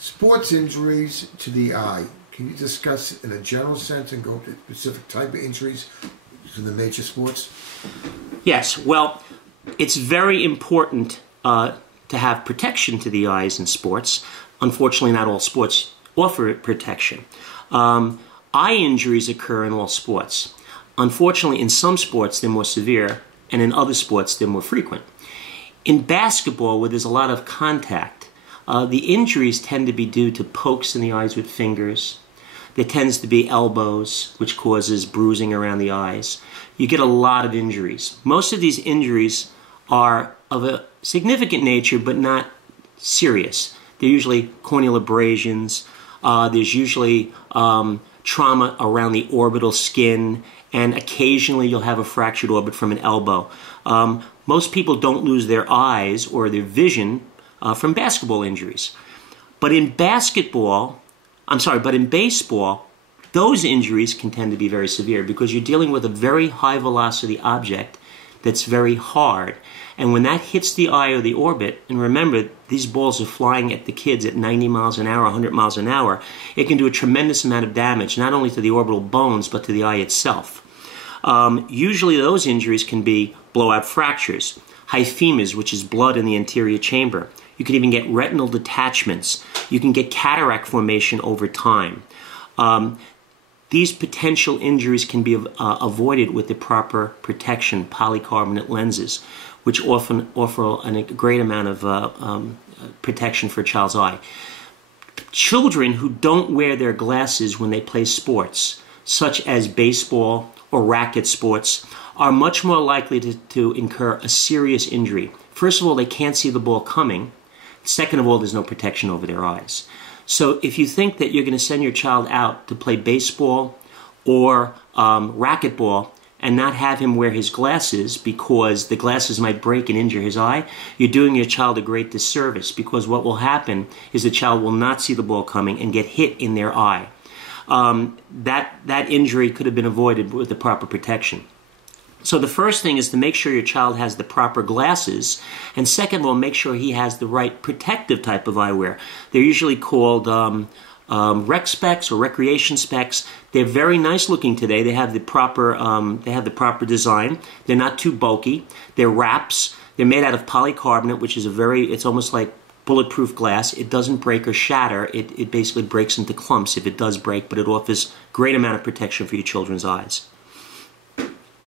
Sports injuries to the eye. Can you discuss in a general sense and go to specific type of injuries to the major sports? Yes. Well, it's very important to have protection to the eyes in sports. Unfortunately, not all sports offer protection. Eye injuries occur in all sports. Unfortunately, in some sports, they're more severe, and in other sports, they're more frequent. In basketball, where there's a lot of contact, the injuries tend to be due to pokes in the eyes with fingers. There tends to be elbows, which causes bruising around the eyes. You get a lot of injuries. Most of these injuries are of a significant nature, but not serious. They're usually corneal abrasions. There's usually trauma around the orbital skin, and occasionally you'll have a fractured orbit from an elbow. Most people don't lose their eyes or their vision from basketball injuries. But in baseball, those injuries can tend to be very severe because you're dealing with a very high velocity object that's very hard. And when that hits the eye or the orbit, and remember, these balls are flying at the kids at 90 miles an hour, 100 miles an hour, it can do a tremendous amount of damage, not only to the orbital bones, but to the eye itself. Usually those injuries can be blowout fractures, hyphemas, which is blood in the anterior chamber. You can even get retinal detachments. You can get cataract formation over time. These potential injuries can be avoided with the proper protection, polycarbonate lenses, which often offer a great amount of protection for a child's eye. Children who don't wear their glasses when they play sports, such as baseball or racket sports, are much more likely to incur a serious injury. First of all, they can't see the ball coming. Second of all, there's no protection over their eyes. So if you think that you're going to send your child out to play baseball or racquetball and not have him wear his glasses because the glasses might break and injure his eye, you're doing your child a great disservice, because what will happen is the child will not see the ball coming and get hit in their eye. That injury could have been avoided with the proper protection. So the first thing is to make sure your child has the proper glasses, and second of all, make sure he has the right protective type of eyewear. They're usually called rec specs or recreation specs. They're very nice looking today. They have the proper design. They're not too bulky. They're wraps. They're made out of polycarbonate, which is it's almost like bulletproof glass. It doesn't break or shatter. It basically breaks into clumps if it does break, but it offers great amount of protection for your children's eyes.